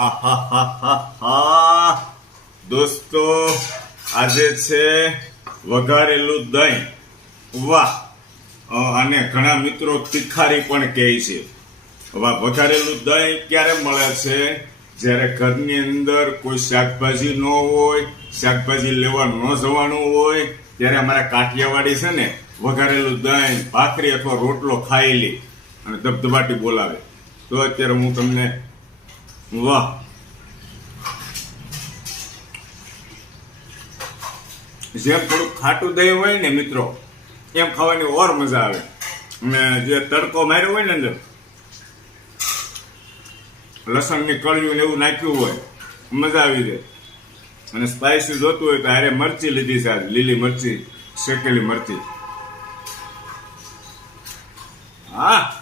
આહાહાહાહા. દોસ્તો, આજે છે વઘારેલું દહીં. વાહ! અને ઘણા મિત્રો તીખારી પણ કહે છે. વઘારેલું દહીં ક્યારે મળે છે? જ્યારે ઘરની અંદર કોઈ શાકભાજી ન હોય, શાકભાજી લેવા ન જવાનું હોય, ત્યારે અમારા કાઠિયાવાડી છે ને વઘારેલું દહીં, ભાખરી અથવા રોટલો ખાઈ લે અને ધબધબાટી બોલાવે. તો અત્યારે હું તમને વાહ, જેમ થોડુંક ખાટું દહીં હોય ને મિત્રો, એમ ખાવાની ઓર મજા આવે. અને જે તડકો માર્યો હોય ને અંદર, લસણની કળિયું ને એવું નાખ્યું હોય, મજા આવી જાય. અને સ્પાઈસી જોતું હોય તો હારે મરચી લીધી છે, લીલી મરચી, શેકેલી મરચી. હા,